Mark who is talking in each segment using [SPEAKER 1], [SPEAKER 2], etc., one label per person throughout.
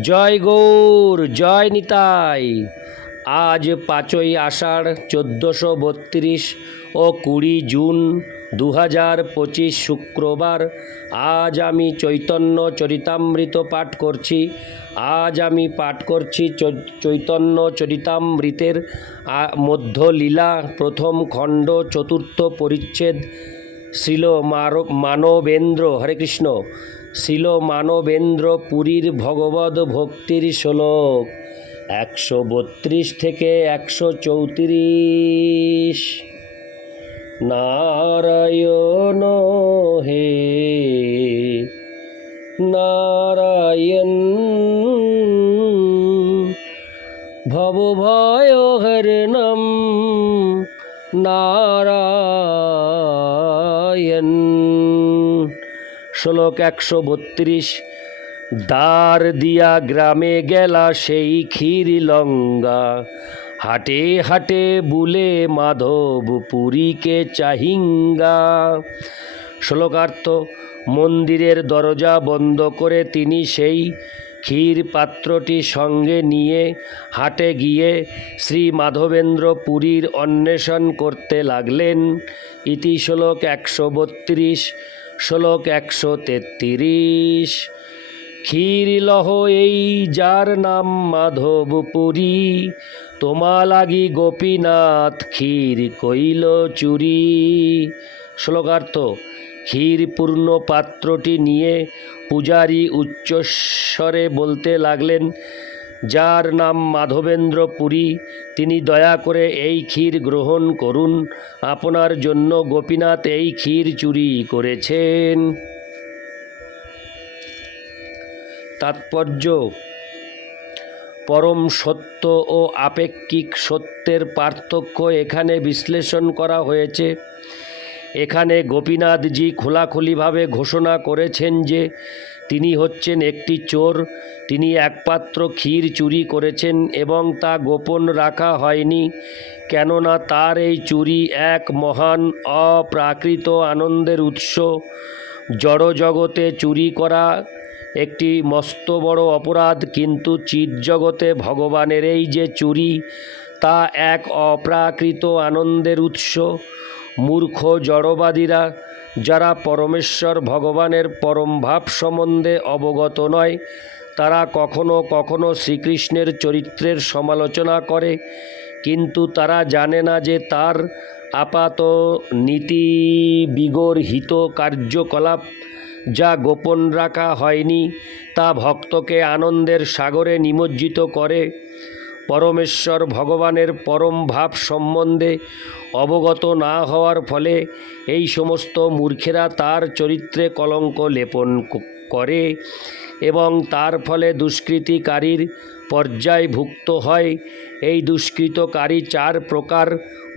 [SPEAKER 1] জয় গৌর, জয় নিতাই। আজ পাঁচই আষাঢ় চোদ্দোশো বত্রিশ ও কুড়ি জুন দু হাজার পঁচিশ শুক্রবার। আজ আমি চৈতন্য চরিতামৃত পাঠ করছি। আজ আমি পাঠ করছি চৈতন্য চরিতামৃতের, আ- মধ্য লীলা প্রথম খণ্ড চতুর্থ পরিচ্ছেদ শ্রীল মানবেন্দ্র। হরে কৃষ্ণ। শ্রীল মানবেন্দ্র পুরীর ভগবত ভক্তির শ্লোক, একশো বত্রিশ থেকে একশো চৌত্রিশ। নারায়ণ হে, নারায়ণ হরণম নারায়ণ শ্লোক একশো বত্রিশ দ্বার দিয়া গ্রামে গেলা সেই ক্ষীর লঙ্গা হাটে হাটে বুলে মাধব পুরীকে চাহিঙ্গা। শ্লোকার্থ, মন্দিরের দরজা বন্ধ করে তিনি সেই ক্ষীর পাত্রটি সঙ্গে নিয়ে হাটে গিয়ে শ্রী মাধবেন্দ্র পুরীর অন্বেষণ করতে লাগলেন। ইতি শ্লোক একশো বত্রিশ শ্লোক একশো তেত্রিশ। ক্ষীর লহ এই যার নাম মাধবপুরী, তোমা লাগি গোপীনাথ ক্ষীর কইল চুরি। শ্লোকার্থ, ক্ষীর পূর্ণ পাত্রটি নিয়ে পূজারী উচ্চস্বরে বলতে লাগলেন যার নাম মাধবেন্দ্র পুরী, তিনি দয়া করে এই ক্ষীর গ্রহণ করুন। আপনার জন্য গোপীনাথ এই ক্ষীর চুরি করেছেন। তাৎপর্য, পরম সত্য ও আপেক্ষিক সত্যের পার্থক্য এখানে বিশ্লেষণ করা হয়েছে। এখানে গোপীনাথজি খোলাখুলিভাবে ঘোষণা করেছেন যে তিনি হচ্ছেন একটি চোর, তিনি একপাত্র ক্ষীর চুরি করেছেন এবং তা গোপন রাখা হয়নি, কেননা তার এই চুরি এক মহান অপ্রাকৃত আনন্দের উৎস। জড় জগতে চুরি করা একটি মস্ত বড় অপরাধ, কিন্তু চিৎজগতে ভগবানের এই যে চুরি, তা এক অপ্রাকৃত আনন্দের উৎস। মূর্খ জড়বাদীরা, যারা পরমেশ্বর ভগবানের পরম ভাব সম্বন্ধে অবগত নয়, তারা কখনো কখনো শ্রীকৃষ্ণের চরিত্রের সমালোচনা করে, কিন্তু তারা জানে না যে তার আপাত নীতি বিগর্হিত কার্যকলাপ যা গোপন রাখা হয়নি, তা ভক্তকে আনন্দের সাগরে নিমজ্জিত করে। পরমেশ্বর ভগবানের পরম ভাব সম্বন্ধে অবগত না হওয়ার ফলে এই সমস্ত মূর্খেরা তার চরিত্রে কলঙ্ক লেপন করে এবং তার ফলে দুষ্কৃতিকারীর পর্যায়ভুক্ত হয়। এই দুষ্কৃতকারী চার প্রকার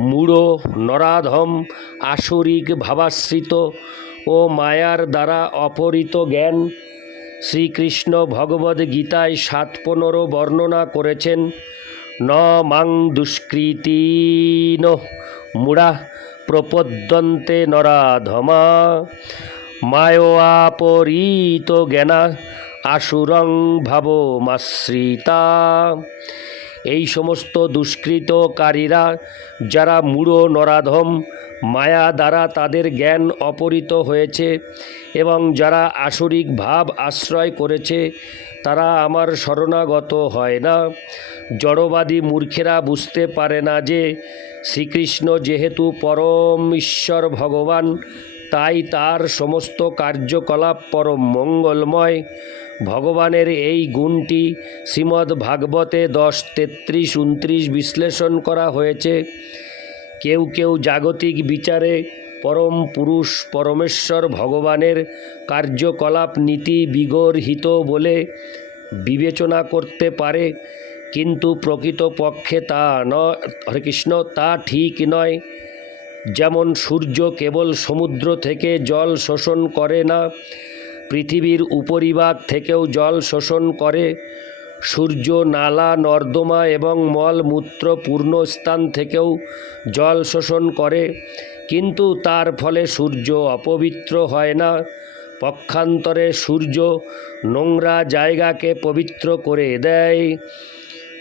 [SPEAKER 1] মূঢ়, নরাধম, আসরিক, ভাবাশ্রিত ও মায়ার দ্বারা অপহৃত জ্ঞান শ্রীকৃষ্ণ ভগবদ গীতায় সাত পনেরো বর্ণনা করেছেন, ন মাং দুষ্কৃতীন মুড়া প্রপদ্যন্তে নরাধমা মায়োয়াপরীত জ্ঞানা আসুরং ভাবমাশ্রিতা এই সমস্ত দুষ্কৃতকারীরা যারা মূঢ় নরাধম, মায়া দ্বারা তাদের জ্ঞান অপহৃত হয়েছে এবং যারা আসরিক ভাব আশ্রয় করেছে, তারা আমার শরণাগত হয় না। জড়বাদী মূর্খেরা বুঝতে পারে না যে শ্রীকৃষ্ণ যেহেতু পরম ঈশ্বর ভগবান, তাই তার সমস্ত কার্যকলাপ পরম মঙ্গলময়। ভগবানের এই গুণটি শ্রীমদ্ ভাগবতে দশ তেত্রিশ উনত্রিশ বিশ্লেষণ করা হয়েছে। কেউ কেউ জাগতিক বিচারে পরম পুরুষ পরমেশ্বর ভগবানের কার্যকলাপ নীতি বিগর্হিত বলে বিবেচনা করতে পারে, কিন্তু প্রকৃতপক্ষে তা ন হরে কৃষ্ণ, তা ঠিক নয়। যেমন সূর্য কেবল সমুদ্র থেকে জল শোষণ করে না পৃথিবীর উপরিভাগ থেকেও জল শোষণ করে, সূর্য, নালা, নর্দমা এবং মলমূত্র পূর্ণ স্থান থেকেও জল শোষণ করে, কিন্তু তার ফলে সূর্য অপবিত্র হয় না। পক্ষান্তরে সূর্য নোংরা জায়গাকে পবিত্র করে দেয়।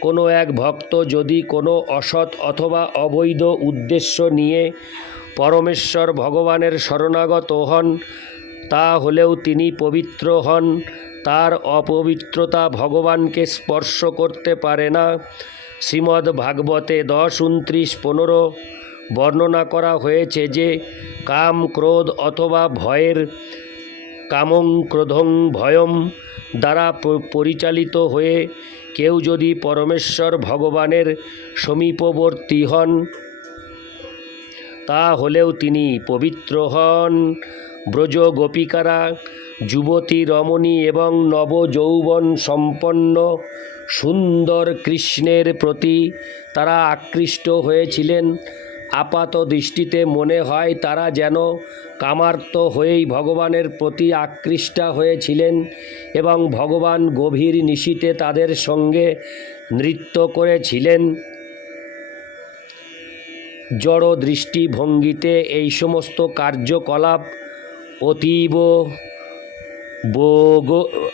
[SPEAKER 1] কোনো এক ভক্ত যদি কোনো অসৎ অথবা অবৈধ উদ্দেশ্য নিয়ে পরমেশ্বর ভগবানের শরণাগত হন তা হলেও তিনি পবিত্র হন। তার অপবিত্রতা ভগবানকে স্পর্শ করতে পারে না। শ্রীমদ্ ভাগবতে দশ উনত্রিশ পনেরো বর্ণনা করা হয়েছে যে, কাম ক্রোধ অথবা ভয়ের কামং ক্রোধং ভয়ম দ্বারা পরিচালিত হয়ে কেউ যদি পরমেশ্বর ভগবানের সমীপবর্তী হন, তা হলেও তিনি পবিত্র হন। ব্রজ গোপিকারা, যুবতী রমণী এবং নবযৌবন সম্পন্ন সুন্দর কৃষ্ণের প্রতি তারা আকৃষ্ট হয়েছিলেন। আপাত দৃষ্টিতে মনে হয় তারা যেন কামার্ত হয়েই ভগবানের প্রতি আকৃষ্টা হয়েছিলেন এবং ভগবান গভীর নিশীতে তাদের সঙ্গে নৃত্য করেছিলেন। জড় দৃষ্টিভঙ্গিতে এই সমস্ত কার্যকলাপ অতীব বোগ,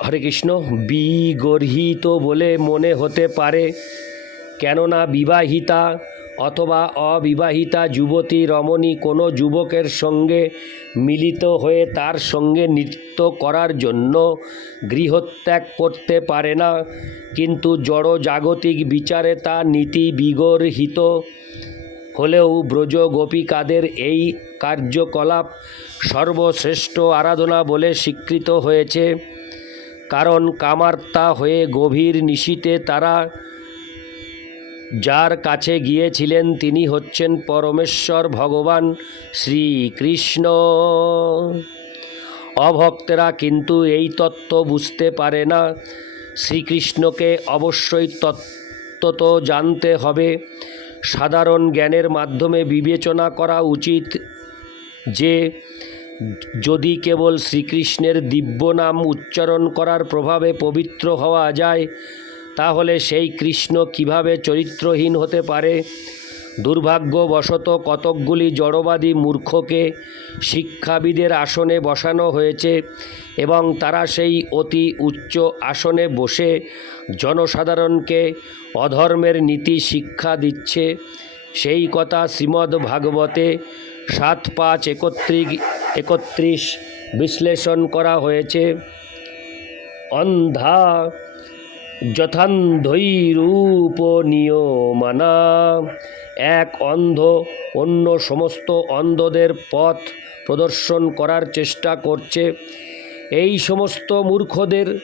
[SPEAKER 1] হরে কৃষ্ণ, বিগর্হিত বলে মনে হতে পারে। কেননা বিবাহিতা অথবা অবিবাহিতা যুবতী রমণী কোনো যুবকের সঙ্গে মিলিত হয়ে তার সঙ্গে নৃত্য করার জন্য গৃহত্যাগ করতে পারে না। কিন্তু জড় জাগতিক বিচারে তা নীতি বিগর্হিত। হলেও ব্রজ গোপিকাদের এই কার্যকলাপ সর্বশ্রেষ্ঠ আরাধনা বলে স্বীকৃত হয়েছে। কারণ কামার্তা হয়ে গভীর নিশীতে তারা যার কাছে গিয়েছিলেন তিনি হচ্ছেন পরমেশ্বর ভগবান শ্রীকৃষ্ণ। অভক্তেরা কিন্তু এই তত্ত্ব বুঝতে পারে না। শ্রীকৃষ্ণকে অবশ্যই তত্ত্বত জানতে হবে। সাধারণ জ্ঞানের মাধ্যমে বিবেচনা করা উচিত যে, যদি কেবল শ্রীকৃষ্ণের দিব্য নাম উচ্চারণ করার প্রভাবে পবিত্র হওয়া যায়, তাহলে সেই কৃষ্ণ কীভাবে চরিত্রহীন হতে পারে? দুর্ভাগ্যবশত কতকগুলি জড়বাদী মূর্খকে শিক্ষাবিদের আসনে বসানো হয়েছে এবং তারা সেই অতি উচ্চ আসনে বসে জনসাধারণকে অধর্মের নীতি শিক্ষা দিচ্ছে। সেই কথা শ্রীমদ্ ভাগবতে সাত পাঁচ একত্রিশ একত্রিশ বিশ্লেষণ করা হয়েছে। অন্ধা যথান্ধৈরূপ নিয়মানা এক অন্ধ অন্য সমস্ত অন্ধদের পথ প্রদর্শন করার চেষ্টা করছে। এই সমস্ত মূর্খদের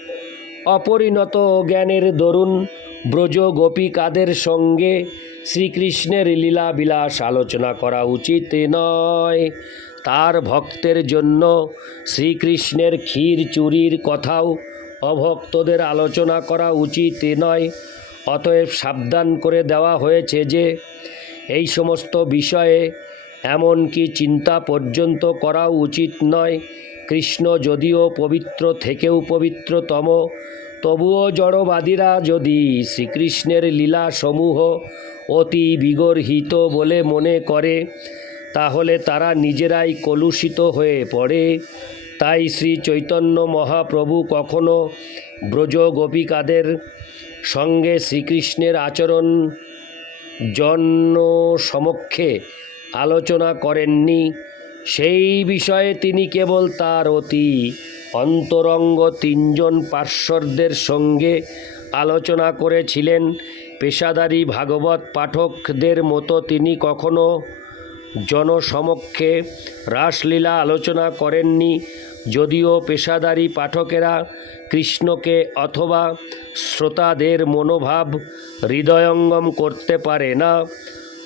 [SPEAKER 1] অপরিণত জ্ঞানের দরুন ব্রজ গোপিকাদের সঙ্গে শ্রীকৃষ্ণের লীলা বিলাস আলোচনা করা উচিত নয়। তার ভক্তের জন্য শ্রীকৃষ্ণের ক্ষীর চুরির কথাও অভক্তদের আলোচনা করা উচিত নয়। অতএব সাবধান করে দেওয়া হয়েছে যে এই সমস্ত বিষয়ে এমনকি চিন্তা পর্যন্ত করা উচিত নয়? কৃষ্ণ যদিও পবিত্র থেকেও পবিত্রতম, তবুও জড়বাদীরা যদি শ্রীকৃষ্ণের লীলা সমূহ অতি বিগর্হিত বলে মনে করে, তাহলে তারা নিজেরাই কলুষিত হয়ে পড়ে। তাই শ্রী চৈতন্য মহাপ্রভু কখনো ব্রজ গোপিকাদের সঙ্গে শ্রীকৃষ্ণের আচরণ জন্য সমক্ষে আলোচনা করেননি। সেই বিষয়ে তিনি কেবল তার অতি অন্তরঙ্গ তিনজন পার্শ্বদের সঙ্গে আলোচনা করেছিলেন। পেশাদারী ভাগবত পাঠকদের মতো তিনি কখনো জনসমক্ষে রাসলীলা আলোচনা করেননি। যদিও পেশাদারী পাঠকেরা কৃষ্ণকে অথবা শ্রোতাদের মনোভাব হৃদয়ঙ্গম করতে পারে না,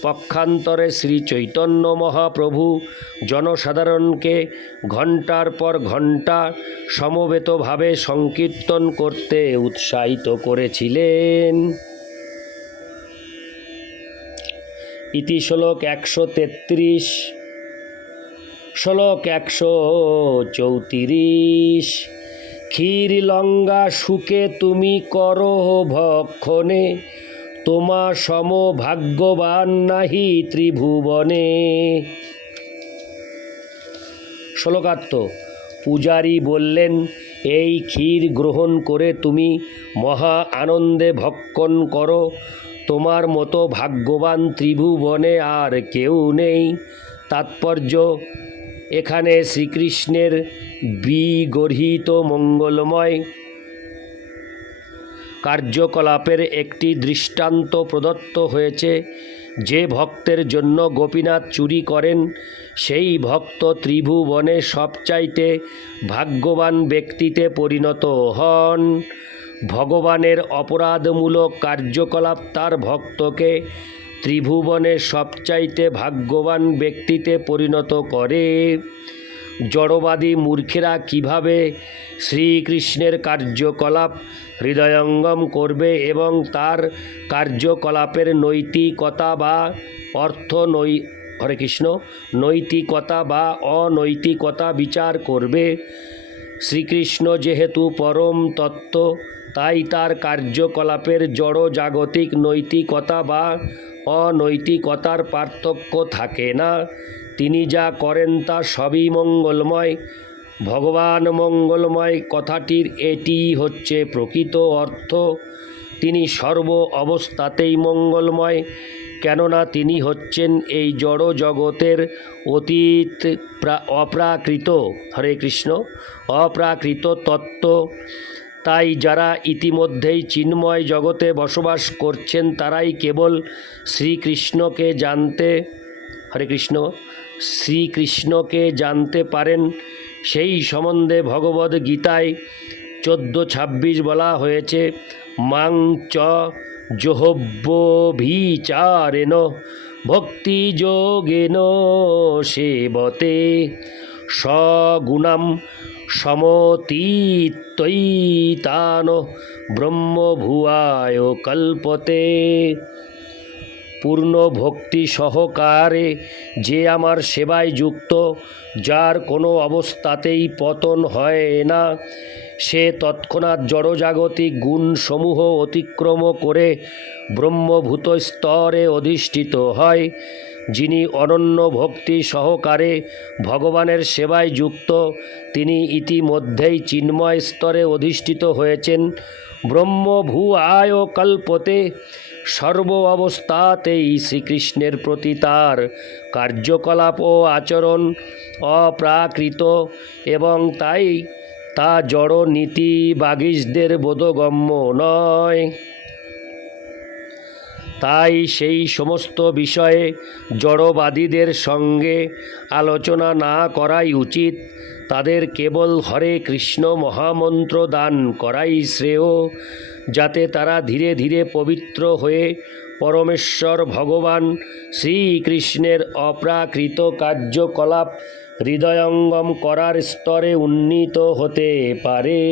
[SPEAKER 1] পক্ষান্তরে শ্রী চৈতন্য মহাপ্রভু জনসাধারণকে ঘণ্টার পর ঘণ্টা সমবেতভাবে সংকীর্তন করতে উৎসাহিত করেছিলেন। ইতি শ্লোক একশো তেত্রিশ। শ্লোক একশো চৌত্রিশ। ক্ষীর লঙ্গা সুখে তুমি করো ভক্ষণে, তোমা সম ভাগ্যবান নাহি ত্রিভুবনে। শ্লোকার্থ, পূজারী বললেন, এই ক্ষীর গ্রহণ করে তুমি মহা আনন্দে ভক্ষণ করো। তোমার মতো ভাগ্যবান ত্রিভুবনে আর কেউ নেই। তাৎপর্য এখানে শ্রীকৃষ্ণের বিগর্হিত মঙ্গলময় কার্যকলাপের একটি দৃষ্টান্ত প্রদত্ত হয়েছে। যে ভক্তের জন্য গোপীনাথ চুরি করেন, সেই ভক্ত ত্রিভুবনে সবচাইতে ভাগ্যবান ব্যক্তিতে পরিণত হন। ভগবানের অপরাধমূলক কার্যকলাপ তার ভক্তকে ত্রিভুবনে সবচাইতে ভাগ্যবান ব্যক্তিতে পরিণত করে। জড়বাদী মূর্খেরা কীভাবে শ্রীকৃষ্ণের কার্যকলাপ হৃদয়ঙ্গম করবে এবং তার কার্যকলাপের নৈতিকতা বা অর্থ নৈ হরে কৃষ্ণ, নৈতিকতা বা অনৈতিকতা বিচার করবে। শ্রীকৃষ্ণ যেহেতু পরম তত্ত্ব, তাই তার কার্যকলাপের জড় জাগতিক নৈতিকতা বা অনৈতিকতার পার্থক্য থাকে না। তিনি যা করেন তা সবই মঙ্গলময়। ভগবান মঙ্গলময় কথাটির এটি হচ্ছে প্রকৃত অর্থ। তিনি সর্ব অবস্থাতেই মঙ্গলময়, কেননা তিনি হচ্ছেন এই জড় জগতের অতীত প্রা- অপ্রাকৃত। হরে কৃষ্ণ, অপ্রাকৃত তত্ত্ব। তাই যারা ইতিমধ্যেই চিন্ময় জগতে বসবাস করছেন, তারাই কেবল শ্রীকৃষ্ণকে জানতে, হরে কৃষ্ণ, শ্রীকৃষ্ণকে জানতে পারেন। সেই সম্বন্ধে ভগবদ গীতায় চোদ্দ ছাব্বিশ বলা হয়েছে, মাং চ জোহব্যভিচারেণ ভক্তিযোগেন সেবতে। সগুণাম সমতীতৈতান ব্রহ্মভুয়ায় কল্পতে। পূর্ণ ভক্তি সহকারে যে আমার সেবায় যুক্ত, যার কোনো অবস্থাতেই পতন হয় না, সে তৎক্ষণাৎ জড়জাগতিক গুণসমূহ অতিক্রম করে ব্রহ্মভূত স্তরে অধিষ্ঠিত হয়। যিনি অনন্য ভক্তি সহকারে ভগবানের সেবায় যুক্ত, তিনি ইতিমধ্যেই চিন্ময় স্তরে অধিষ্ঠিত হয়েছেন। ব্রহ্মভূ আয় কল্পতে সর্ব অবস্থাতেই শ্রীকৃষ্ণের প্রতি তার কার্যকলাপ ও আচরণ অপ্রাকৃত এবং তাই তা জড় নীতি বাগিসদের বোধগম্য নয়। তাই সেই সমস্ত বিষয়ে জড়বাদীদের সঙ্গে আলোচনা না করাই উচিত। তাদের কেবল হরে কৃষ্ণ মহামন্ত্র দান করাই শ্রেয়, যাতে তারা ধীরে ধীরে পবিত্র হয়ে পরমেশ্বর ভগবান শ্রীকৃষ্ণের অপ্রাকৃত কার্যকলাপ হৃদয়ঙ্গম করার স্তরে উন্নীত হতে পারে।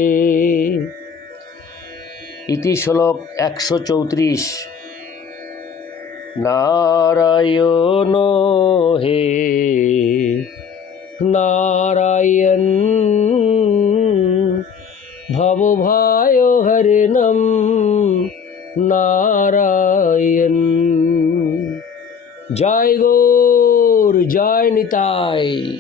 [SPEAKER 1] ইতি শ্লোক একশো চৌত্রিশ। নারায়ণ হে নারায়ণ ভব ভায় হরে হরিণম নারায়ণ। জয় গৌর জয় নিতাই।